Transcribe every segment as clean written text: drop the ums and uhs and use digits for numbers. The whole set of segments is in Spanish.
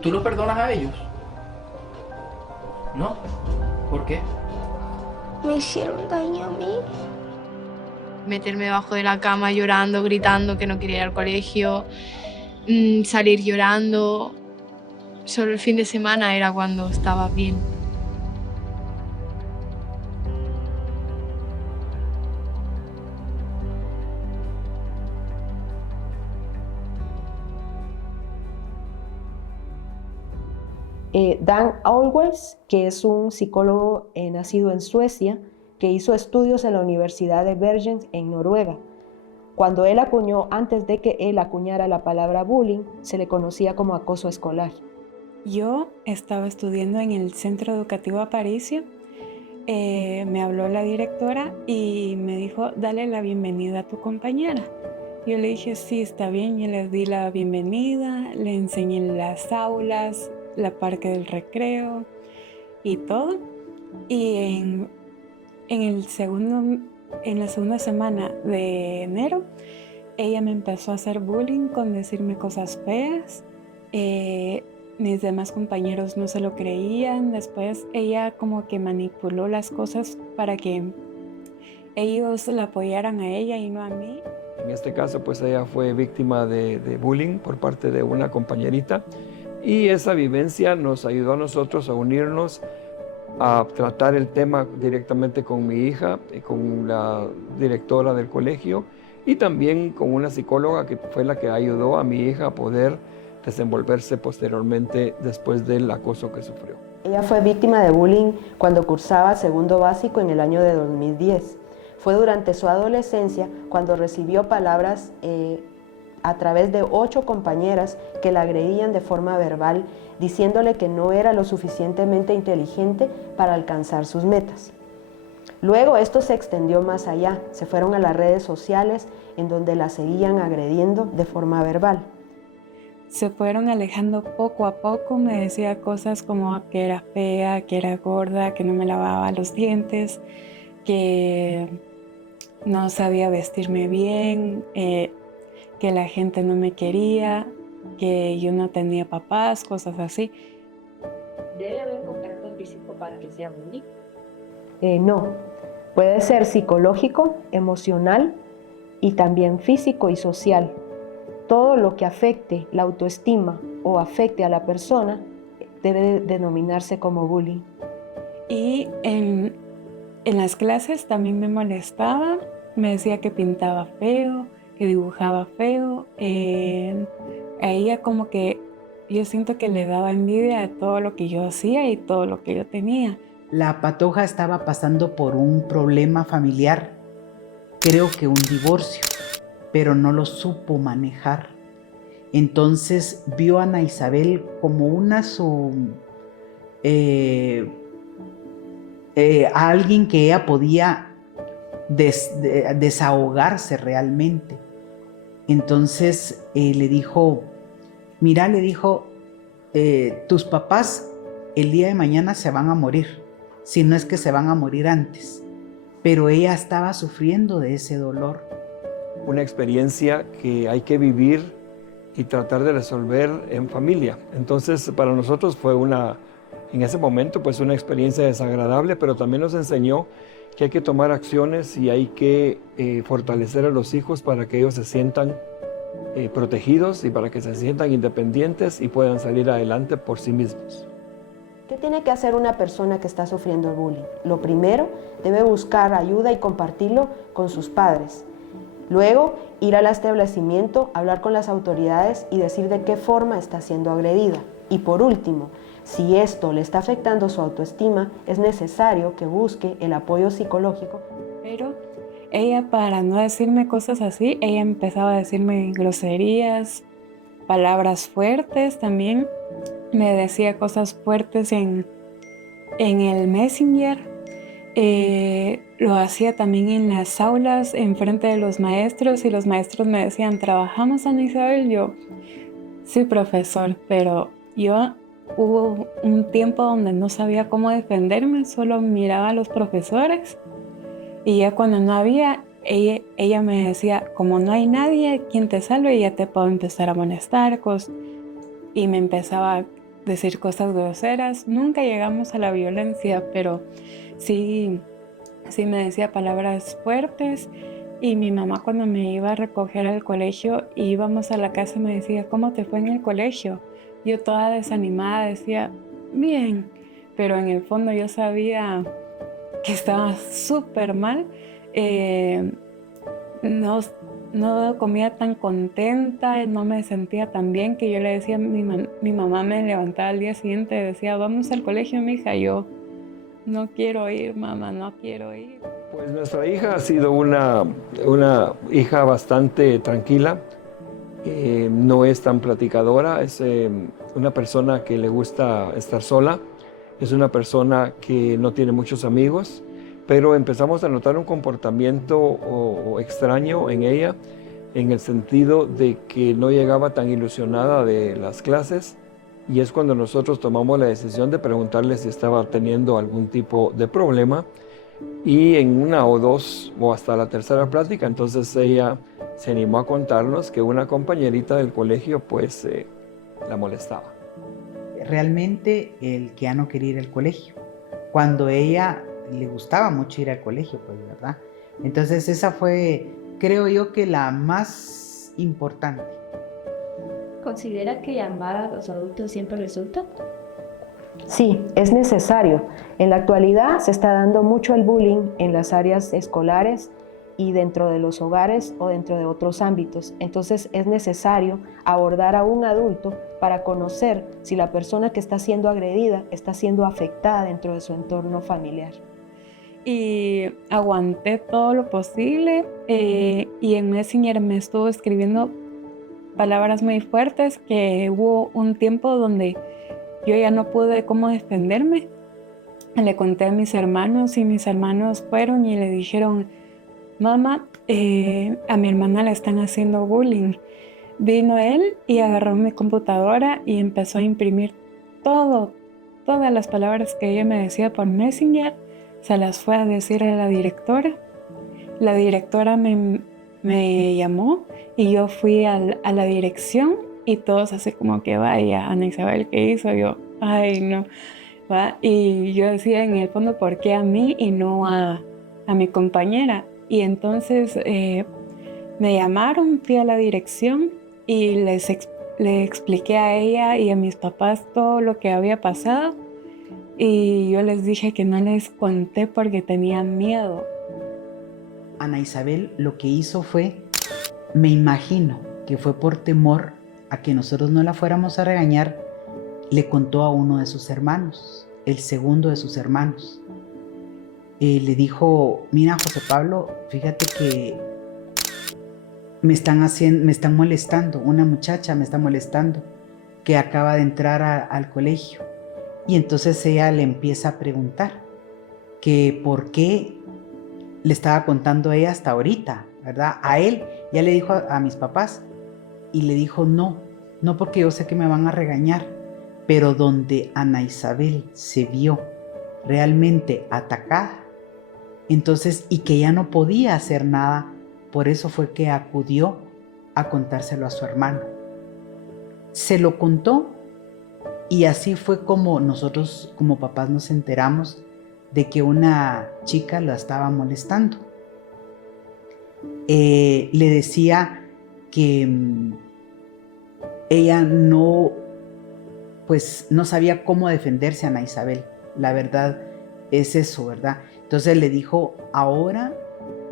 ¿Tú los perdonas a ellos? ¿No? ¿Por qué? Me hicieron daño a mí. Meterme debajo de la cama llorando, gritando que no quería ir al colegio, salir llorando. Solo el fin de semana era cuando estaba bien. Dan Aulwes, que es un psicólogo nacido en Suecia, que hizo estudios en la Universidad de Bergen en Noruega. Cuando él acuñó, antes de que él acuñara la palabra bullying, se le conocía como acoso escolar. Yo estaba estudiando en el Centro Educativo Aparicio. Me habló la directora y me dijo, dale la bienvenida a tu compañera. Yo le dije, sí, está bien. Yo le di la bienvenida, le enseñé las aulas, la parque del recreo y todo. Y en la segunda semana de enero, ella me empezó a hacer bullying con decirme cosas feas. Mis demás compañeros no se lo creían. Después ella como que manipuló las cosas para que ellos la apoyaran a ella y no a mí. En este caso, pues ella fue víctima de bullying por parte de una compañerita, y esa vivencia nos ayudó a nosotros a unirnos, a tratar el tema directamente con mi hija y con la directora del colegio, y también con una psicóloga que fue la que ayudó a mi hija a poder desenvolverse posteriormente después del acoso que sufrió. Ella fue víctima de bullying cuando cursaba segundo básico en el año de 2010. Fue durante su adolescencia cuando recibió palabras a través de 8 compañeras que la agredían de forma verbal, diciéndole que no era lo suficientemente inteligente para alcanzar sus metas. Luego esto se extendió más allá, se fueron a las redes sociales en donde la seguían agrediendo de forma verbal. Se fueron alejando poco a poco, me decía cosas como que era fea, que era gorda, que no me lavaba los dientes, que no sabía vestirme bien, que la gente no me quería, que yo no tenía papás, cosas así. ¿Debe haber contacto físico para que sea bullying? No, puede ser psicológico, emocional y también físico y social. Todo lo que afecte la autoestima o afecte a la persona debe denominarse como bullying. Y en las clases también me molestaba, me decía que pintaba feo, que dibujaba feo. A ella como que yo siento que le daba envidia de todo lo que yo hacía y todo lo que yo tenía. La Patoja estaba pasando por un problema familiar, creo que un divorcio, pero no lo supo manejar. Entonces vio a Ana Isabel como a alguien que ella podía desahogarse realmente. Entonces le dijo, mira, le dijo, tus papás el día de mañana se van a morir, si no es que se van a morir antes. Pero ella estaba sufriendo de ese dolor. Una experiencia que hay que vivir y tratar de resolver en familia. Entonces, para nosotros fue en ese momento, pues una experiencia desagradable, pero también nos enseñó que hay que tomar acciones y hay que fortalecer a los hijos para que ellos se sientan protegidos y para que se sientan independientes y puedan salir adelante por sí mismos. ¿Qué tiene que hacer una persona que está sufriendo el bullying? Lo primero, debe buscar ayuda y compartirlo con sus padres. Luego, ir al establecimiento, hablar con las autoridades y decir de qué forma está siendo agredida. Y por último, si esto le está afectando su autoestima, es necesario que busque el apoyo psicológico. Pero ella, para no decirme cosas así, ella empezaba a decirme groserías, palabras fuertes también. Me decía cosas fuertes en el Messenger. Lo hacía también en las aulas, enfrente de los maestros, y los maestros me decían, ¿trabajamos, Ana Isabel? Yo, sí, profesor, pero yo hubo un tiempo donde no sabía cómo defenderme, solo miraba a los profesores, y ya cuando no había, ella me decía, como no hay nadie quien te salve, ya te puedo empezar a molestar, y me empezaba decir cosas groseras. Nunca llegamos a la violencia, pero sí me decía palabras fuertes. Y mi mamá, cuando me iba a recoger al colegio y íbamos a la casa, me decía, ¿cómo te fue en el colegio? Yo toda desanimada decía, bien, pero en el fondo yo sabía que estaba súper mal. No comía tan contenta, no me sentía tan bien, que yo le decía, mi mamá me levantaba al día siguiente y decía, vamos al colegio, mija. Yo, no quiero ir, mamá, no quiero ir. Pues nuestra hija ha sido una hija bastante tranquila, no es tan platicadora, es una persona que le gusta estar sola, es una persona que no tiene muchos amigos, pero empezamos a notar un comportamiento extraño en ella, en el sentido de que no llegaba tan ilusionada de las clases, y es cuando nosotros tomamos la decisión de preguntarle si estaba teniendo algún tipo de problema. Y en una o dos o hasta la tercera plática, entonces ella se animó a contarnos que una compañerita del colegio pues la molestaba. Realmente el que ya no quería ir al colegio, cuando ella le gustaba mucho ir al colegio, pues, ¿verdad? Entonces esa fue, creo yo, que la más importante. ¿Considera que llamar a los adultos siempre resulta? Sí, es necesario. En la actualidad se está dando mucho el bullying en las áreas escolares y dentro de los hogares o dentro de otros ámbitos. Entonces es necesario abordar a un adulto para conocer si la persona que está siendo agredida está siendo afectada dentro de su entorno familiar. Y aguanté todo lo posible y en Messenger me estuvo escribiendo palabras muy fuertes, que hubo un tiempo donde yo ya no pude cómo defenderme. Le conté a mis hermanos y mis hermanos fueron y le dijeron, mamá, a mi hermana le están haciendo bullying. Vino él y agarró mi computadora y empezó a imprimir todas las palabras que ella me decía por Messenger. Se las fue a decir a la directora. La directora me llamó y yo fui a la dirección y todos así como que vaya, Ana Isabel, ¿qué hizo? Yo, ay no, ¿va? Y yo decía en el fondo, ¿por qué a mí y no a mi compañera? Y entonces me llamaron, fui a la dirección y le expliqué a ella y a mis papás todo lo que había pasado. Y yo les dije que no les conté porque tenía miedo. Ana Isabel lo que hizo fue, me imagino que fue por temor a que nosotros no la fuéramos a regañar, le contó a uno de sus hermanos, el segundo de sus hermanos. Le dijo, mira José Pablo, fíjate que me están molestando, una muchacha me está molestando que acaba de entrar al colegio. Y entonces ella le empieza a preguntar que por qué le estaba contando ella hasta ahorita, ¿verdad? A él ya le dijo a mis papás y le dijo no porque yo sé que me van a regañar, pero donde Ana Isabel se vio realmente atacada, entonces, y que ya no podía hacer nada, por eso fue que acudió a contárselo a su hermano. Se lo contó y así fue como nosotros como papás nos enteramos de que una chica la estaba molestando. Le decía que ella no sabía cómo defenderse a Ana Isabel. La verdad es eso, ¿verdad? Entonces le dijo, ahora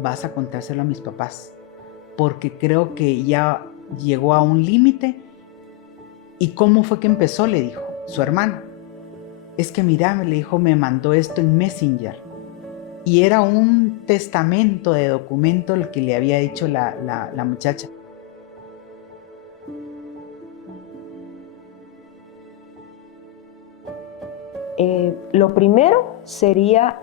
vas a contárselo a mis papás, porque creo que ya llegó a un límite. ¿Y cómo fue que empezó? Le dijo su hermano. Es que mira, le dijo, me mandó esto en Messenger. Y era un testamento de documento el que le había dicho la muchacha. Lo primero sería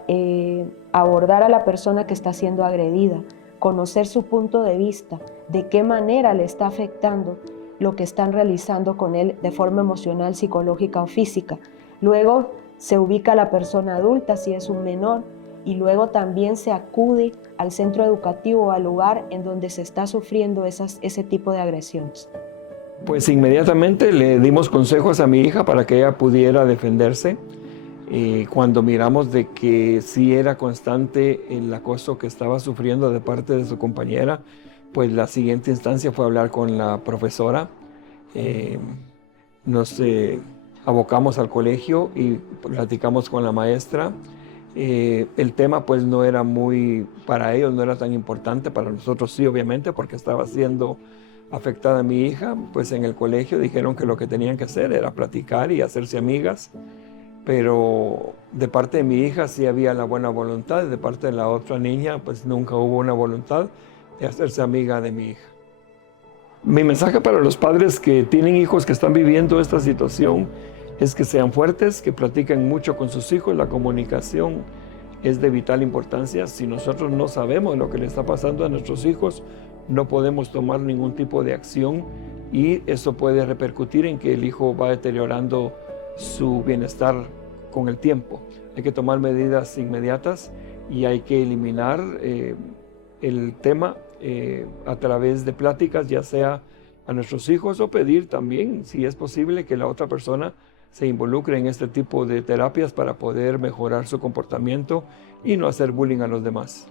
abordar a la persona que está siendo agredida, conocer su punto de vista, de qué manera le está afectando lo que están realizando con él de forma emocional, psicológica o física. Luego se ubica a la persona adulta si es un menor y luego también se acude al centro educativo o al lugar en donde se está sufriendo ese tipo de agresiones. Pues inmediatamente le dimos consejos a mi hija para que ella pudiera defenderse. Cuando miramos de que sí era constante el acoso que estaba sufriendo de parte de su compañera, pues la siguiente instancia fue hablar con la profesora. Nos abocamos al colegio y platicamos con la maestra. El tema pues no era muy, para ellos no era tan importante, para nosotros sí obviamente, porque estaba siendo afectada mi hija. Pues en el colegio dijeron que lo que tenían que hacer era platicar y hacerse amigas, pero de parte de mi hija sí había la buena voluntad, de parte de la otra niña pues nunca hubo una voluntad de hacerse amiga de mi hija. Mi mensaje para los padres que tienen hijos que están viviendo esta situación es que sean fuertes, que platiquen mucho con sus hijos. La comunicación es de vital importancia. Si nosotros no sabemos lo que le está pasando a nuestros hijos, no podemos tomar ningún tipo de acción y eso puede repercutir en que el hijo va deteriorando su bienestar con el tiempo. Hay que tomar medidas inmediatas y hay que eliminar el tema a través de pláticas, ya sea a nuestros hijos, o pedir también, si es posible, que la otra persona se involucre en este tipo de terapias para poder mejorar su comportamiento y no hacer bullying a los demás.